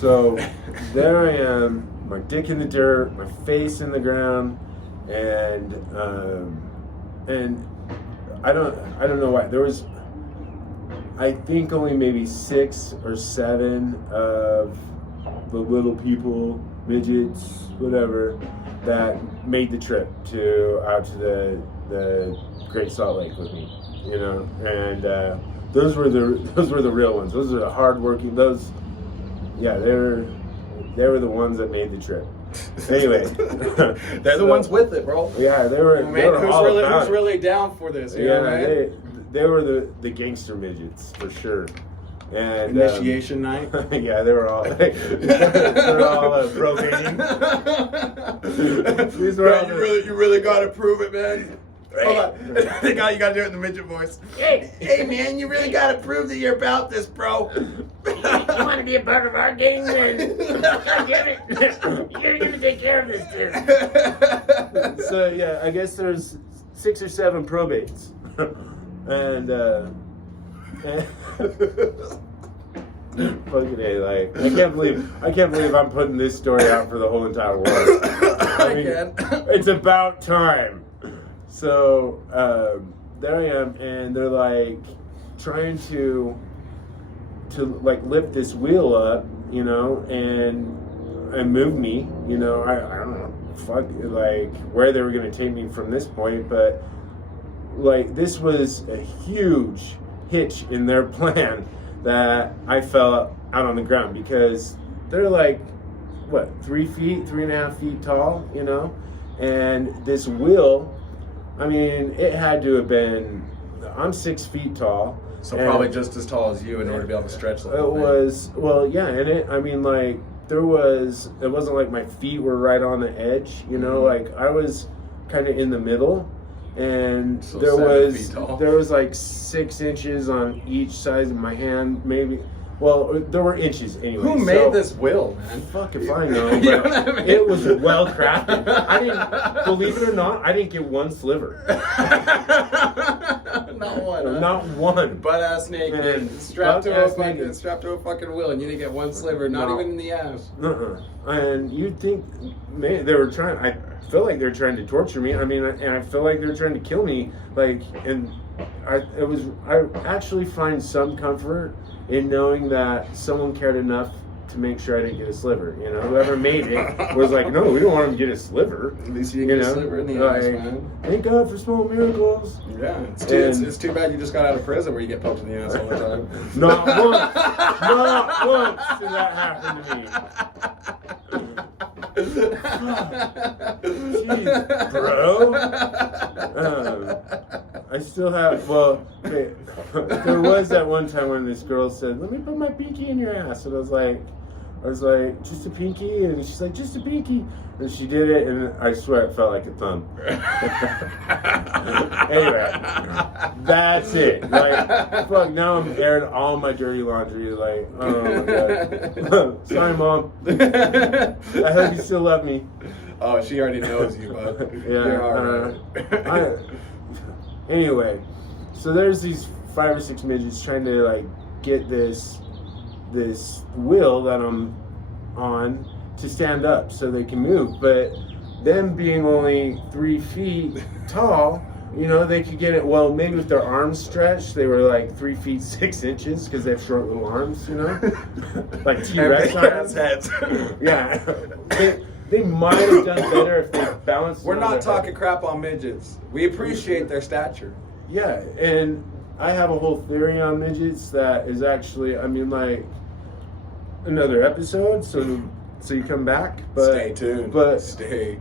So there I am, my dick in the dirt, my face in the ground, and I don't know why. There was, I think, only maybe 6 or 7 of the little people, midgets, whatever, that made the trip out to the Great Salt Lake with me, you know, and those were the real ones. Those are the hardworking. They were the ones that made the trip. Anyway, they're the ones with it, bro. Yeah, they were. Man, they were who's really down for this? You know, man? They were the gangster midgets for sure. And initiation night. Yeah, they were all probating. These were all you really gotta prove it, man. Hold on. You gotta do it in the midget voice. Hey man, you really gotta prove that you're about this, bro. You want to be a part of our gang, then get it. You're gonna take care of this, dude. So yeah, I guess there's 6 or 7 probates, and fucking A, like I can't believe I'm putting this story out for the whole entire world. I mean, it's about time. So there I am, and they're like trying to like lift this wheel up, you know, and move me, you know. I don't know, fuck, like where they were gonna take me from this point, but like this was a huge hitch in their plan that I fell out on the ground, because they're like, what, 3.5 feet tall, you know, and this wheel, I mean, it had to have been, I'm 6 feet tall. So probably just as tall as you in order to be able to stretch like that. It was, well, yeah, and it wasn't like my feet were right on the edge, you know, like I was kind of in the middle, and so there 7 feet tall. was like 6 inches on each side of my hand, maybe. Well, there were inches anyway. Who made this will, man? Fuck if I know. You know what I mean? It was well crafted. I didn't, believe it or not, I didn't get one sliver. Not one. Huh? Not one. Butt ass naked, Man, strapped to a fucking wheel, and you didn't get one sliver, not even in the ass. And you'd think, man, they were trying. I feel like they're trying to torture me. I mean, and I feel like they're trying to kill me. Like, and I actually find some comfort in knowing that someone cared enough to make sure I didn't get a sliver. You know, whoever made it was like, no, we don't want him to get a sliver. At least you get a sliver in the ass, man. Thank God for small miracles. Yeah, it's too bad you just got out of prison where you get poked in the ass all the time. Not once did that happen to me. Jeez, bro. I still have, well, okay, there was that one time when this girl said, let me put my pinky in your ass. And I was like, just a pinky? And she's like, just a pinky. And she did it, and I swear it felt like a thumb. Anyway, that's it. Like, fuck, now I'm airing all my dirty laundry. Like, oh my God. Sorry, Mom. I hope you still love me. Oh, she already knows you, bud. Yeah. You're all right. Anyway, so there's these 5 or 6 midgets trying to like get this wheel that I'm on to stand up so they can move, but them being only 3 feet tall, you know, they could get it. Well, maybe with their arms stretched, they were like 3 feet 6 inches because they have short little arms, you know, like T-Rex arms. Heads. Yeah. They might have done better if they balanced. We're not talking crap on midgets. We appreciate their stature. Yeah, and I have a whole theory on midgets that is actually, I mean, like another episode. So you come back. But stay tuned. But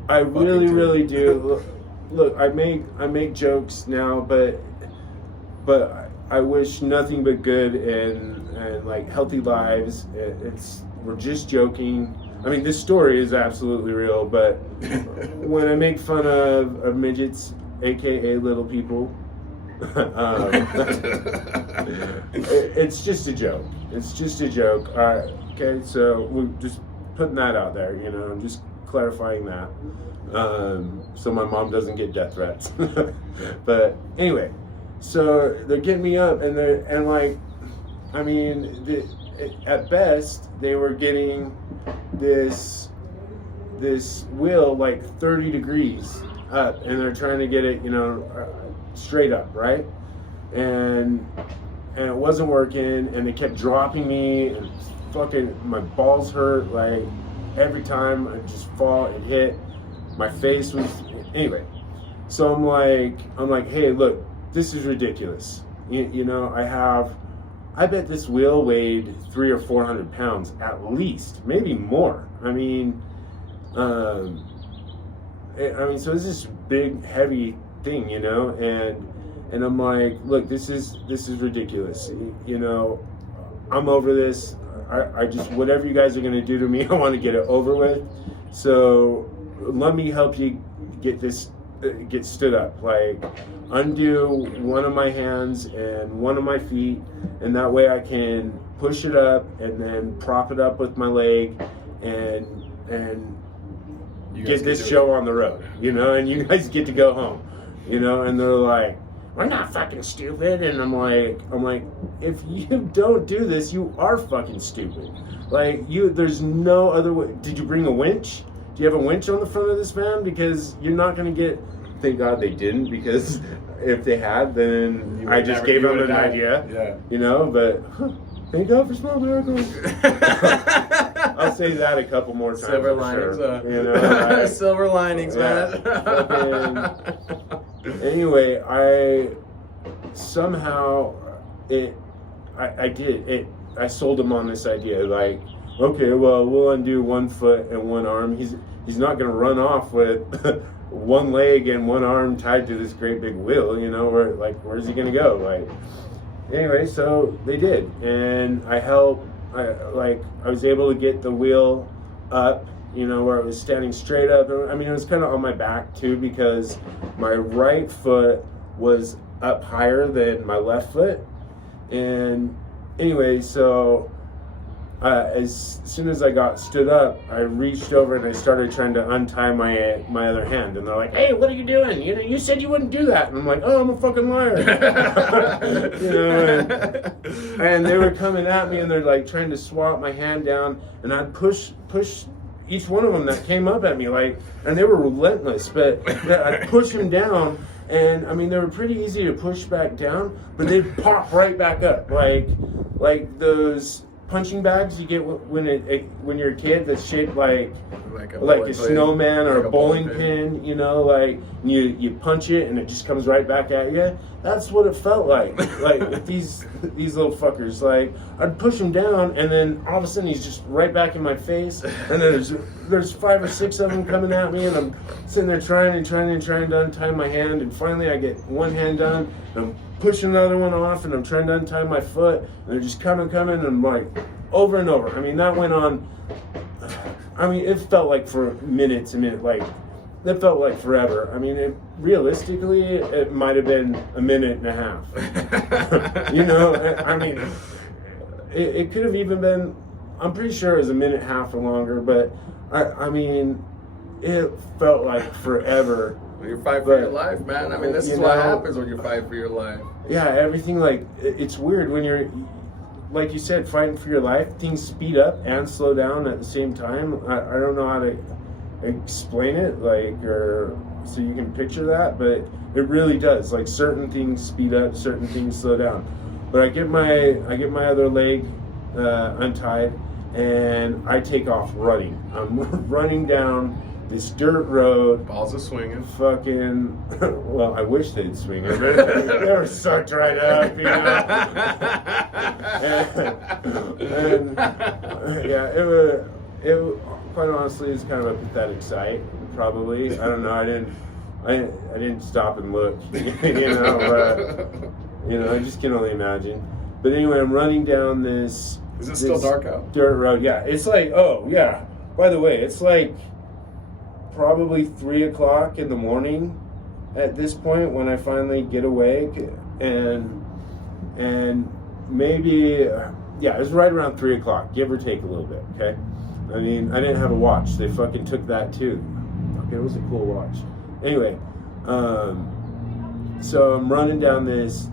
I really tuned. do. Look, I make jokes now, but I wish nothing but good and like healthy lives. We're just joking. I mean, this story is absolutely real, but when I make fun of midgets, aka little people, it's just a joke. It's just a joke. Okay, so we're just putting that out there. You know, I'm just clarifying that, so my mom doesn't get death threats. But anyway, so they're getting me up, and like, I mean, at best, they were getting this wheel like 30 degrees up, and they're trying to get it, straight up, right? And it wasn't working, and they kept dropping me, and fucking my balls hurt, like every time I just fall and hit. My face was, anyway. So I'm like, hey, look, this is ridiculous. I bet this wheel weighed 300 or 400 pounds at least, maybe more. I mean, so it's this big, heavy thing, and I'm like, look, this is ridiculous. I'm over this. I just, whatever you guys are gonna do to me, I want to get it over with. So let me help you get stood up. Like, undo one of my hands and one of my feet, and that way I can push it up and then prop it up with my leg and get this show on the road, and you guys get to go home, and they're like, we're not fucking stupid. And I'm like, if you don't do this, you are fucking stupid. Like, there's no other way. Did you bring a winch? Do you have a winch on the front of this van? Because you're not going to get, thank God they didn't, because if they had, then I just gave them an idea, but thank God for small miracles. I'll say that a couple more times. Silver linings, sure. Silver linings, man. Anyway, I somehow I sold him on this idea, like, okay, well, we'll undo one foot and one arm. He's not gonna run off with one leg and one arm tied to this great big wheel, where's he gonna go? Like, anyway, so they did, and I helped. I was able to get the wheel up, where it was standing straight up. I mean, it was kind of on my back too, because my right foot was up higher than my left foot. And anyway, so as soon as I got stood up, I reached over and I started trying to untie my other hand. And they're like, hey, what are you doing? You said you wouldn't do that. And I'm like, oh, I'm a fucking liar. And they were coming at me, and they're like trying to swat my hand down, and I'd push each one of them that came up at me, and they were relentless, but I'd push them down, and I mean, they were pretty easy to push back down, but they'd pop right back up, like those punching bags you get when you're a kid, that's shaped like a snowman or a bowling pin, you punch it and it just comes right back at you. That's what it felt like. Like these little fuckers. Like, I'd push him down, and then all of a sudden he's just right back in my face, and then there's 5 or 6 of them coming at me, and I'm sitting there trying to untie my hand, and finally I get one hand done, and I'm pushing another one off, and I'm trying to untie my foot, and they're just coming, and I'm like, over and over. I mean, that went on. I mean, it felt like for minutes, like, it felt like forever. I mean, realistically, it might have been a minute and a half. I mean, it could have even been, I'm pretty sure it was a minute and a half or longer, but I mean, it felt like forever. Well, you're fighting for your life, man. I mean, this is what happens when you're fighting for your life. Yeah, everything, like, it's weird when you're, like you said, fighting for your life, things speed up and slow down at the same time. I don't know how to explain it, or so you can picture that, but it really does. Like, certain things speed up, certain things slow down. But I get my other leg untied, and I take off running. I'm running down this dirt road. Balls are swinging. Fucking, well, I wish they'd swing it. They were sucked right up, and yeah, it quite honestly is kind of a pathetic sight. Probably, I don't know. I didn't stop and look. I just can only imagine. But anyway, I'm running down this. Is it still dark out? Dirt road. Yeah, it's like, oh yeah. By the way, it's like probably 3 o'clock in the morning at this point when I finally get awake, and maybe yeah, it was right around 3 o'clock, give or take a little bit. Okay, I mean, I didn't have a watch. They fucking took that too. Okay, it was a cool watch. Anyway, so I'm running down this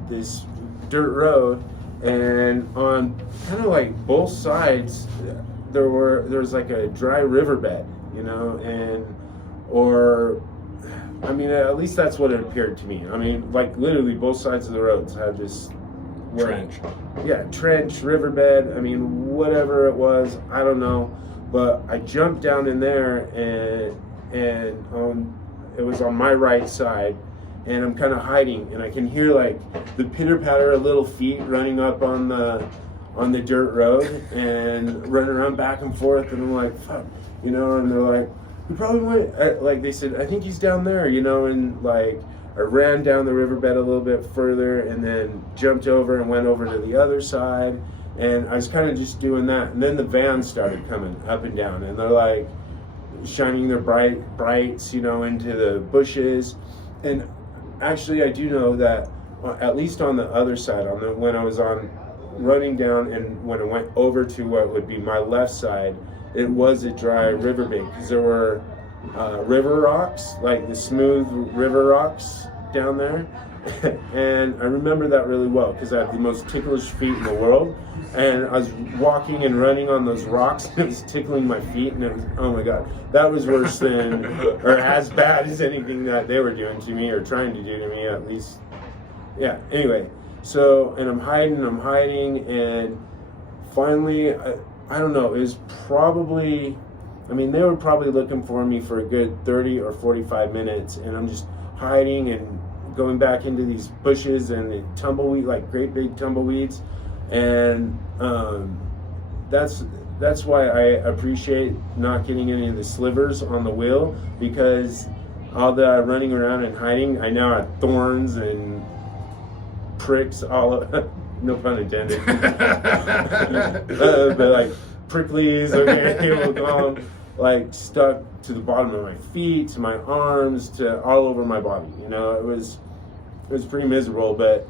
dirt road, and on kind of like both sides there was like a dry riverbed, you know, I mean, at least that's what it appeared to me. I mean, like literally both sides of the roads had this Trench. Yeah, trench, riverbed. I mean, whatever it was, I don't know. But I jumped down in there, and it was on my right side, and I'm kind of hiding, and I can hear like the pitter patter of little feet running up on the dirt road and running around back and forth, and I'm like, fuck, you know, and they're like, we probably went, like they said, I think he's down there, you know, and like I ran down the riverbed a little bit further and then jumped over and went over to the other side, and I was kind of just doing that, and then the vans started coming up and down, and they're like shining their brights, you know, into the bushes. And actually I do know that at least on the other side, when I was running down and when I went over to what would be my left side, it was a dry riverbed because there were river rocks, like the smooth river rocks down there. And I remember that really well because I have the most ticklish feet in the world, and I was walking and running on those rocks and it was tickling my feet, and it was, oh my god, that was worse than or as bad as anything that they were doing to me or trying to do to me, at least. Yeah, anyway, so, and I'm hiding, and finally, I don't know, it was probably, I mean, they were probably looking for me for a good 30 or 45 minutes, and I'm just hiding and going back into these bushes and the tumbleweed, like great big tumbleweeds, and that's why I appreciate not getting any of the slivers on the wheel, because all the running around and hiding, I now have thorns and pricks all no pun intended, but like pricklies, okay, we'll call them, like stuck to the bottom of my feet, to my arms, to all over my body. You know, it was pretty miserable. But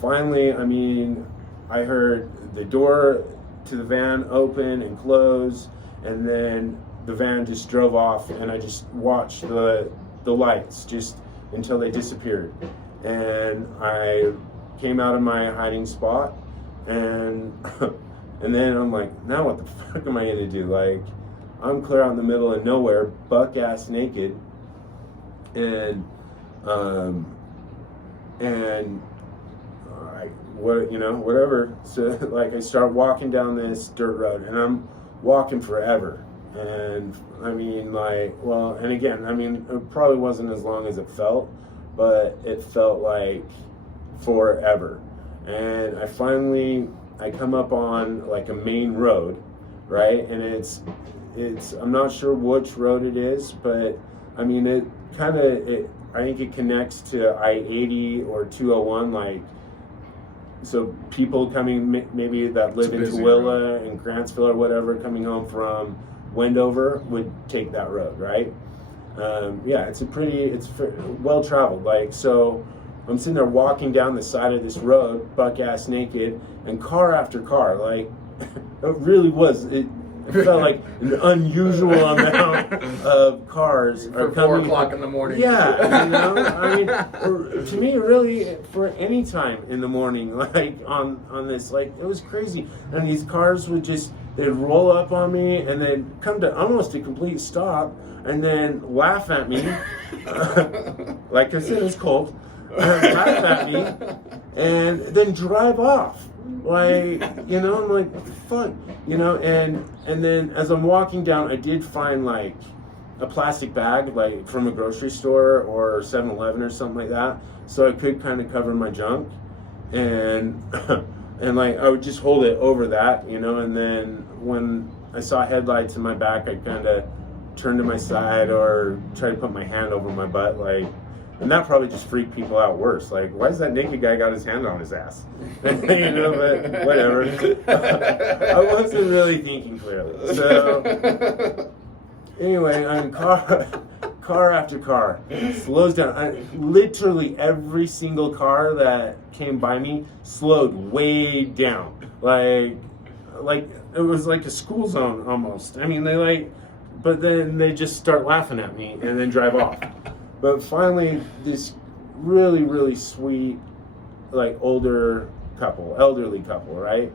finally, I mean, I heard the door to the van open and close, and then the van just drove off, and I just watched the lights just until they disappeared. And I came out of my hiding spot, and then I'm like, now what the fuck am I gonna do? Like, I'm clear out in the middle of nowhere, buck ass naked, and whatever. So like, I start walking down this dirt road, and I'm walking forever. And I mean, like, well, and again, I mean, it probably wasn't as long as it felt, but it felt like forever. And I come up on like a main road, right? And it's I'm not sure which road it is, but I mean, I think it connects to I-80 or 201, like, so people coming maybe that live in Tooele and Grantsville or whatever, coming home from Wendover would take that road, right? Yeah, it's well traveled. Like, so I'm sitting there walking down the side of this road, buck ass naked, and car after car, like, it really was. It felt like an unusual amount of cars are coming. 4 o'clock in the morning. Yeah, you know, I mean, to me, really, for any time in the morning, like on this, like, it was crazy. And these cars they'd roll up on me and then come to almost a complete stop and then laugh at me, like I said, it's cold. Laugh at me and then drive off. Like, you know, I'm like, fuck, you know, and then as I'm walking down, I did find like a plastic bag, like from a grocery store or 7-Eleven or something like that, so I could kind of cover my junk, and like I would just hold it over that, you know, and then when I saw headlights in my back, I'd kind of turn to my side or try to put my hand over my butt, like. And that probably just freaked people out worse. Like, why is that naked guy got his hand on his ass? You know, but whatever. I wasn't really thinking clearly. So, anyway, I'm car after car slows down. Literally every single car that came by me slowed way down. Like it was like a school zone almost. I mean, but then they just start laughing at me and then drive off. But finally, this really, really sweet, like, older elderly couple, right?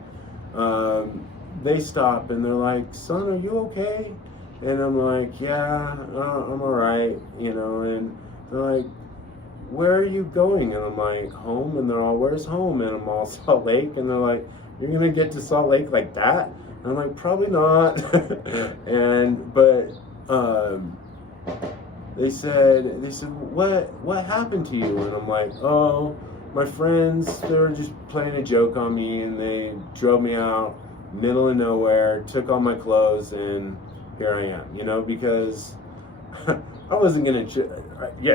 They stop and they're like, son, are you okay? And I'm like, yeah, I'm all right, you know. And they're like, where are you going? And I'm like, home. And they're all, where's home? And I'm all, Salt Lake. And they're like, you're gonna get to Salt Lake like that? And I'm like, probably not. but they said, what happened to you? And I'm like, oh, my friends, they were just playing a joke on me, and they drove me out, middle of nowhere, took all my clothes, and here I am, you know, because I wasn't gonna,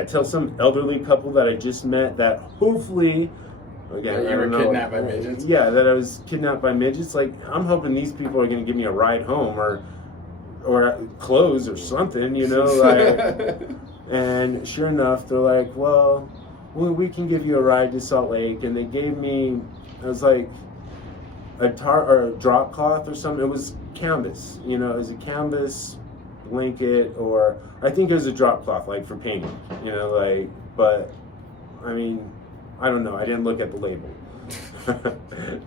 tell some elderly couple that I just met that hopefully, again, you were kidnapped by midgets. Yeah, that I was kidnapped by midgets. Like, I'm hoping these people are gonna give me a ride home or clothes or something, you know, like. And sure enough, they're like, well, we can give you a ride to Salt Lake, and they gave me, it was like a drop cloth or something. It was canvas, you know, it was a canvas blanket, or I think it was a drop cloth, like for painting, you know, like, but I mean, I don't know, I didn't look at the label.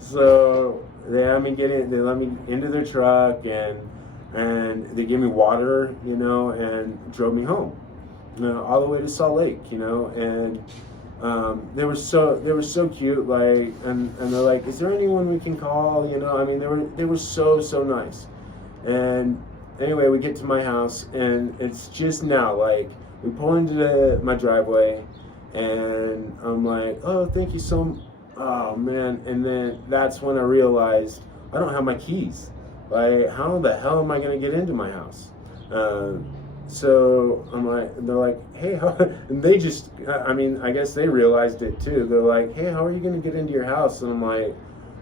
So they let me into their truck, and they gave me water, you know, and drove me home, you know, all the way to Salt Lake, you know. And they were so cute, like, and they're like, is there anyone we can call, you know? I mean, they were so nice. And anyway, we get to my house, and it's just now, like, we pull into my driveway, and I'm like, oh, thank you so much. Oh man. And then that's when I realized I don't have my keys. Like, how the hell am I gonna get into my house? So I'm like, they're like, hey, how? And they just, I mean, I guess they realized it too. They're like, hey, how are you gonna get into your house? And I'm like,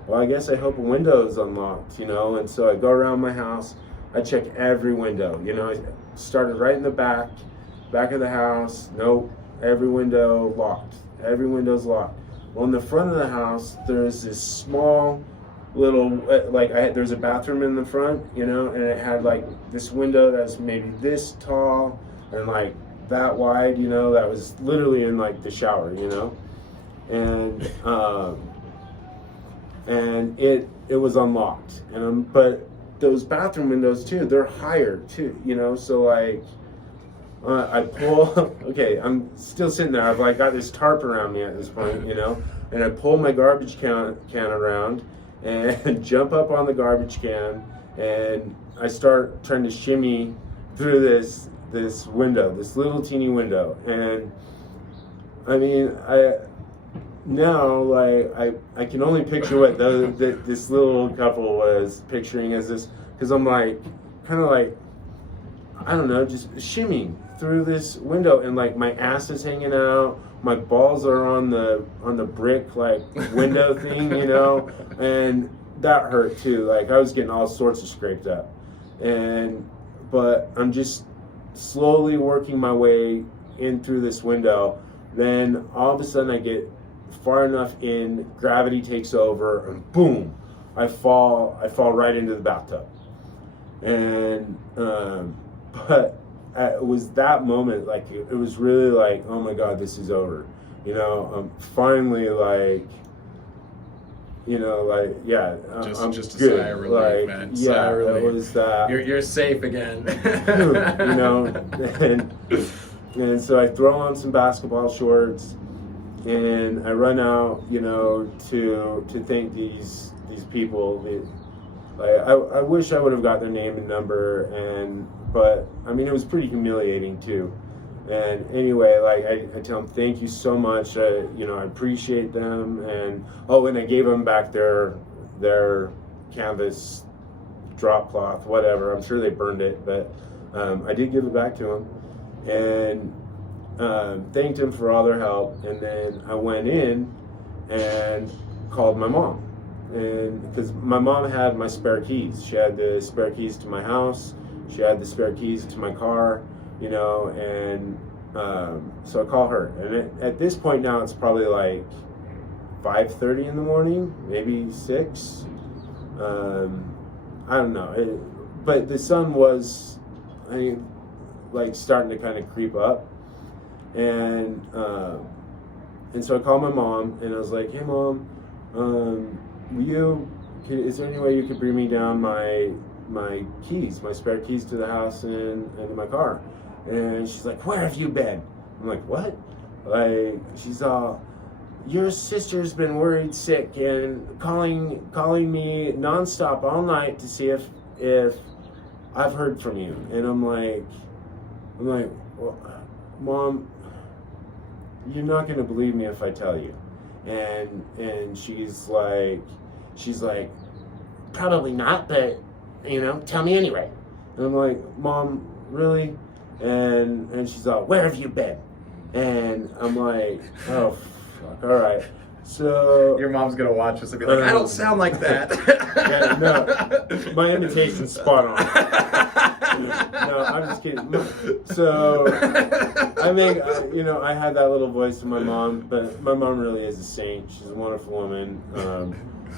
well, I guess I hope a window is unlocked, you know. And so I go around my house, I check every window, you know. I started right in the back of the house. Nope, every window locked. Every window's locked. Well, in the front of the house, there's this small little, like, there's a bathroom in the front, you know, and it had like this window that's maybe this tall and like that wide, you know, that was literally in like the shower, you know. And it was unlocked, but those bathroom windows too, they're higher too, you know. So like, I pull, okay, I'm still sitting there, I've like got this tarp around me at this point, you know, and I pull my garbage can around and jump up on the garbage can, and I start trying to shimmy through this window, this little teeny window. And I mean, I can only picture what this little couple was picturing as this, because I'm like, kind of like, I don't know, just shimmying through this window, and like my ass is hanging out, my balls are on the brick like window thing, you know, and that hurt too. Like, I was getting all sorts of scraped up, but I'm just slowly working my way in through this window. Then all of a sudden I get far enough in, gravity takes over, and boom, I fall right into the bathtub. And but it was that moment, like, it was really like, oh my God, this is over, you know. Finally, like, you know, like, yeah, I'm just a good. sigh of relief, like, man. Yeah, sigh of relief. It was that. You're safe again. You know, and so I throw on some basketball shorts, and I run out, you know, to thank these people. I wish I would have got their name and number, but I mean, it was pretty humiliating too. And anyway, like, I tell them, thank you so much. You know, I appreciate them. And I gave them back their canvas drop cloth, whatever. I'm sure they burned it, but I did give it back to them, and thanked them for all their help. And then I went in and called my mom, and because my mom had my spare keys. She had the spare keys to my house. She had the spare keys to my car, you know, and so I call her. And at this point now, it's probably like 5:30 in the morning, maybe 6. I don't know. But the sun was, I mean, like, starting to kind of creep up. And so I called my mom, and I was like, hey, Mom, is there any way you could bring me down my keys, my spare keys to the house and in my car? And she's like, where have you been? I'm like, what? Like, she's all, your sister's been worried sick and calling me nonstop all night to see if I've heard from you. And I'm like, well, Mom, you're not gonna believe me if I tell you. And she's like, probably not, but tell me anyway. And I'm like, Mom, really? And she's all, where have you been? And I'm like, oh, fuck, all right. So your mom's gonna watch this and be like, I don't sound like that. Yeah, no, my imitation's spot on. No, I'm just kidding. So I think I had that little voice to my mom, but my mom really is a saint. She's a wonderful woman.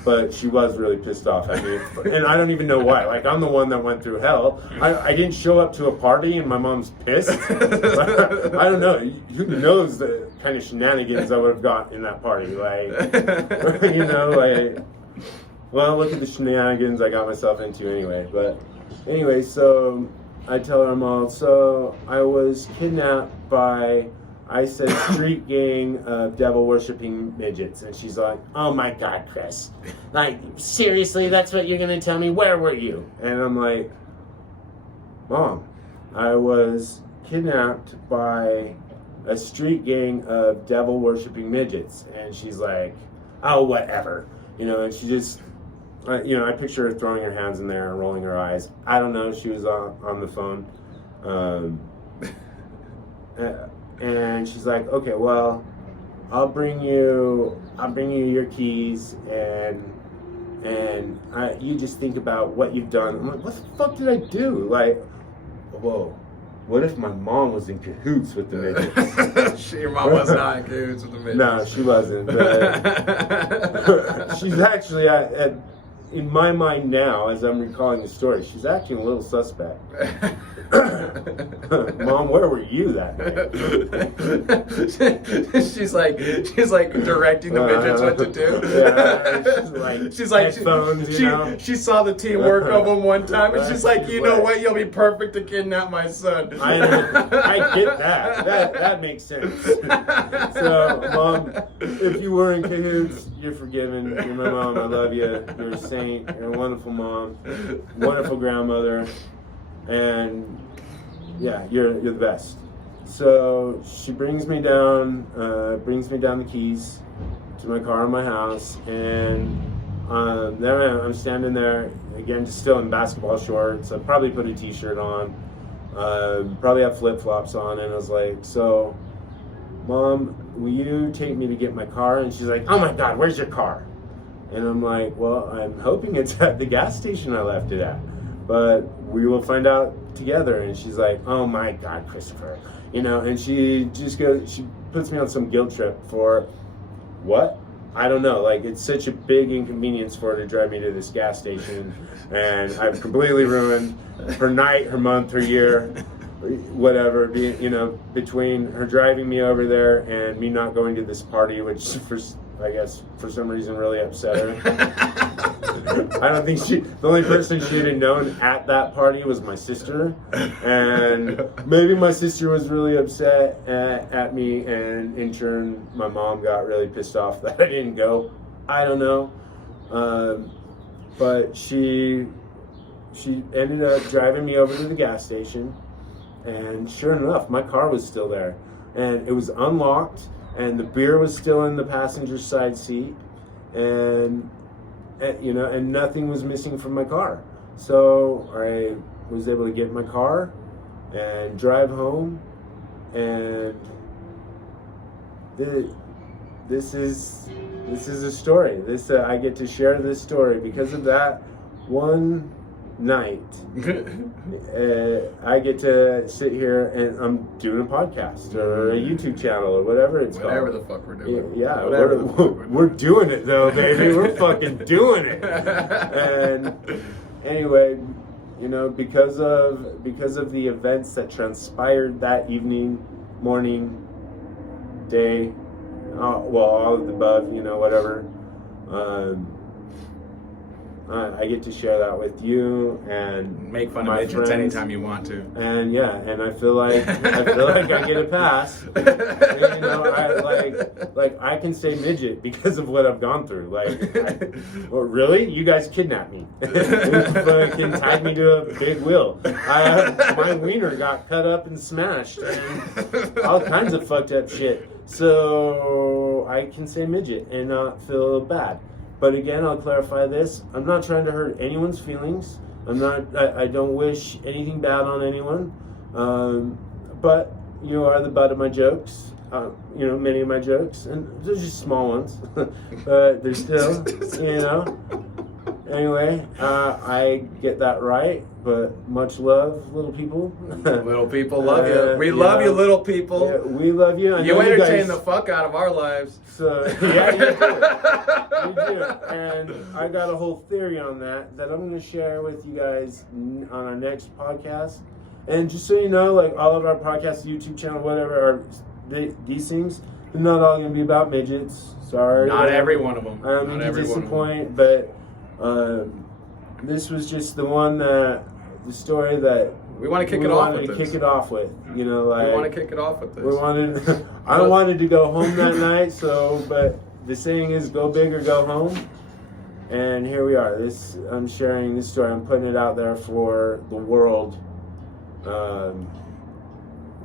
But she was really pissed off at me, and I don't even know why. Like, I'm the one that went through hell. I didn't show up to a party, and my mom's pissed. I don't know. Who knows the kind of shenanigans I would have got in that party? Like, well, look at the shenanigans I got myself into anyway. But anyway, so I tell her, I'm all, so I was kidnapped by, I said, street gang of devil-worshipping midgets. And she's like, oh my God, Chris. Like, seriously, that's what you're going to tell me? Where were you? And I'm like, Mom, I was kidnapped by a street gang of devil-worshipping midgets. And she's like, oh, whatever. And she just, I picture her throwing her hands in there and rolling her eyes. I don't know. She was on the phone. And she's like, okay, well, I'll bring you your keys, and you just think about what you've done. I'm like, what the fuck did I do? Like, whoa, what if my mom was in cahoots with the midgets? Your mom was not in cahoots with the midgets. No, she wasn't. But she's actually in my mind now, as I'm recalling the story, she's acting a little suspect. Mom, where were you that day? she's like directing the midgets what to do. Yeah, she's like headphones, she saw the teamwork of them one time, and she's like, you know what? You'll be perfect to kidnap my son. I get that makes sense. So, Mom, if you were in cahoots, you're forgiven. You're my mom. I love you. You're a saint. You're a wonderful mom, wonderful grandmother. And yeah, you're the best. So she brings me down the keys to my car in my house, and then I'm standing there again, just still in basketball shorts. I probably put a t-shirt on, probably have flip-flops on, and I was like, so, Mom, will you take me to get my car? And she's like, oh my God, where's your car? And I'm like, well, I'm hoping it's at the gas station I left it at, but we will find out together. And she's like, oh my God, Christopher, and she puts me on some guilt trip for what? I don't know, like, it's such a big inconvenience for her to drive me to this gas station, and I've completely ruined her night, her month, her year, whatever, between her driving me over there and me not going to this party, which I guess for some reason really upset her. I don't think the only person she'd have known at that party was my sister, and maybe my sister was really upset at me, and in turn my mom got really pissed off that I didn't go. I don't know, but she ended up driving me over to the gas station, and sure enough, my car was still there, and it was unlocked, and the beer was still in the passenger side seat, and nothing was missing from my car. So I was able to get in my car and drive home, and this is a story. I get to share this story because of that one night. I get to sit here and I'm doing a podcast or a YouTube channel or whatever it's called. Whatever the fuck we're doing. Yeah, we're doing it though, baby. We're fucking doing it. And anyway, because of the events that transpired that evening, morning, day, all of the above, whatever. I get to share that with you and make fun my of midgets friends. anytime you want to. And yeah, and I feel like I get a pass. And, you know, I can say midget because of what I've gone through. Well, really? You guys kidnapped me. Fucking tied me to a big wheel. My wiener got cut up and smashed, and all kinds of fucked up shit. So I can say midget and not feel bad. But again, I'll clarify this. I'm not trying to hurt anyone's feelings. I don't wish anything bad on anyone. But you are the butt of my jokes. You know, many of my jokes. And they're just small ones. But they're still, you know. Anyway, I get that right. But much love, little people. Little people love you. We love you, little people. Yeah, we love you. You entertain the fuck out of our lives. So, yeah, you do. You do. And I got a whole theory on that I'm going to share with you guys on our next podcast. And just so you know, like all of our podcasts, YouTube channel, whatever, are these things, they're not all going to be about midgets. Sorry. Not every one of them. I don't mean to disappoint, but this was just the story that we want to kick it off with. Kick it off with, you know, like we want to kick it off with this. I wanted to go home that night, but the saying is go big or go home, and here we are. I'm sharing this story. I'm putting it out there for the world.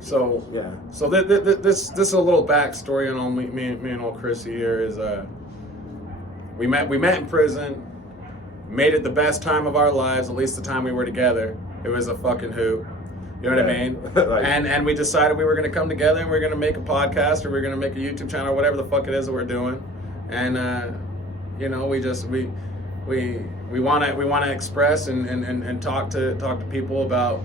So yeah. So this is a little backstory on me and old Chrissy here is we met in prison. Made it the best time of our lives, at least the time we were together. It was a fucking hoot. You know what I mean? And we decided we were going to come together and we are going to make a podcast or we are going to make a YouTube channel or whatever the fuck it is that we're doing. And you know, we want to express and talk to people about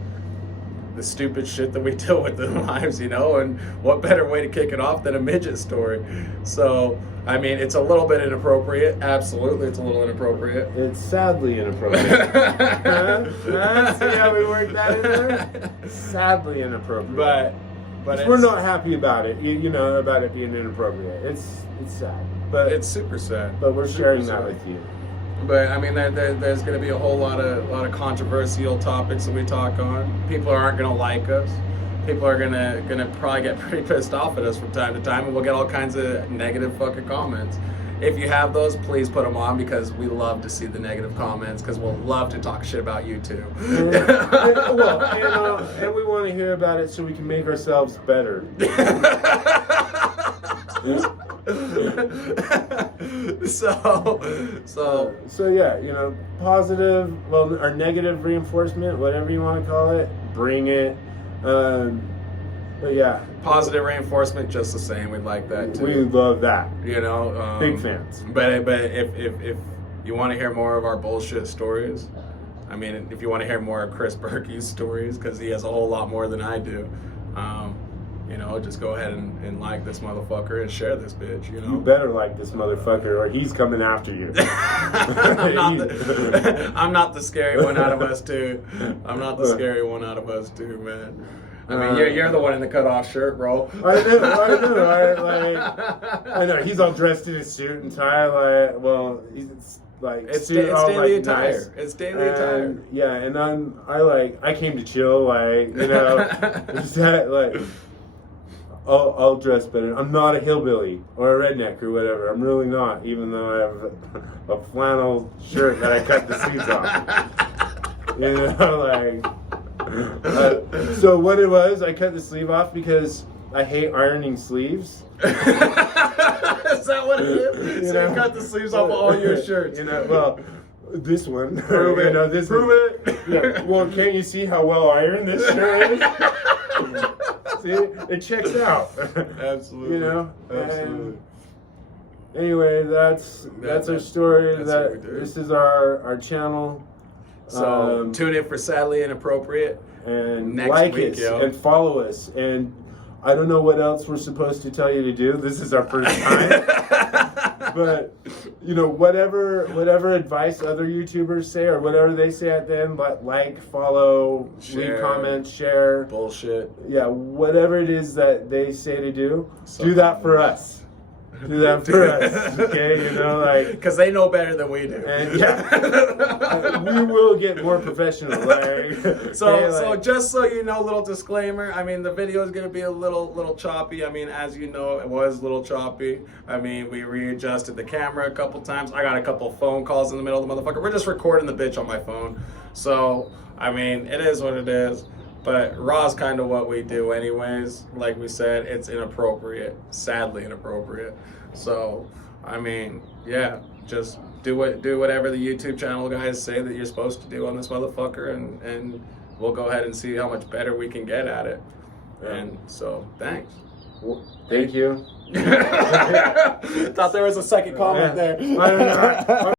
the stupid shit that we deal with in lives, you know, and what better way to kick it off than a midget story. So, I mean, it's a little bit inappropriate. Absolutely, it's a little inappropriate. It's sadly inappropriate. See how we worked that in there? Sadly inappropriate. But we're not happy about it, you know, about it being inappropriate. It's sad. But it's super sad. But we're sharing that with you. But I mean, there's going to be a whole lot of controversial topics that we talk on. People aren't going to like us. People are gonna probably get pretty pissed off at us from time to time, and we'll get all kinds of negative fucking comments. If you have those, please put them on because we love to see the negative comments because we'll love to talk shit about you too. And we want to hear about it so we can make ourselves better. So yeah, you know, positive, or negative reinforcement, whatever you want to call it, bring it. But yeah, positive reinforcement, just the same. We'd like that too. We love that. You know, big fans. But if you want to hear more of our bullshit stories, I mean, if you want to hear more of Chris Berkey's stories, because he has a whole lot more than I do. You know, just go ahead and like this motherfucker and share this bitch, you know? You better like this motherfucker or he's coming after you. I'm not the scary one out of us two. I'm not the scary one out of us two, man. I mean, you're the one in the cut-off shirt, bro. I know. He's all dressed in his suit and tie, he's like... It's daily attire. Nice. It's daily attire. Yeah, and I came to chill, you know, just that, I'll dress better. I'm not a hillbilly or a redneck or whatever. I'm really not, even though I have a flannel shirt that I cut the sleeves off. You know, so what it was, I cut the sleeve off because I hate ironing sleeves. Is that what it is? So you cut the sleeves off of all your shirts. You know, well, this one. Prove it. You know, Prove it. Yeah. Well, can't you see how well ironed this shirt is? See, it checks out. Absolutely. You know? Absolutely. And anyway, that's our story. This is our channel. So tune in for Sadly Inappropriate. And next like week, us and follow us. And I don't know what else we're supposed to tell you to do. This is our first time. But, you know, whatever advice other YouTubers say or whatever they say at the end, like, follow, leave comments, share. Bullshit. Yeah, whatever it is that they say to do, do that for us. do that for us, okay? You know, like, because they know better than we do. and we will get more professional. Like, So just so you know, little disclaimer. I mean, the video is gonna be a little choppy. I mean, as you know, it was a little choppy. I mean, we readjusted the camera a couple times. I got a couple phone calls in the middle of the motherfucker. We're just recording the bitch on my phone. So I mean, it is what it is. But raw's kind of what we do anyways. Like we said, it's inappropriate. Sadly inappropriate. So, I mean, yeah, just do whatever the YouTube channel guys say that you're supposed to do on this motherfucker, and we'll go ahead and see how much better we can get at it. And so, thanks. Well, thank you. Thought there was a second comment there. I don't know.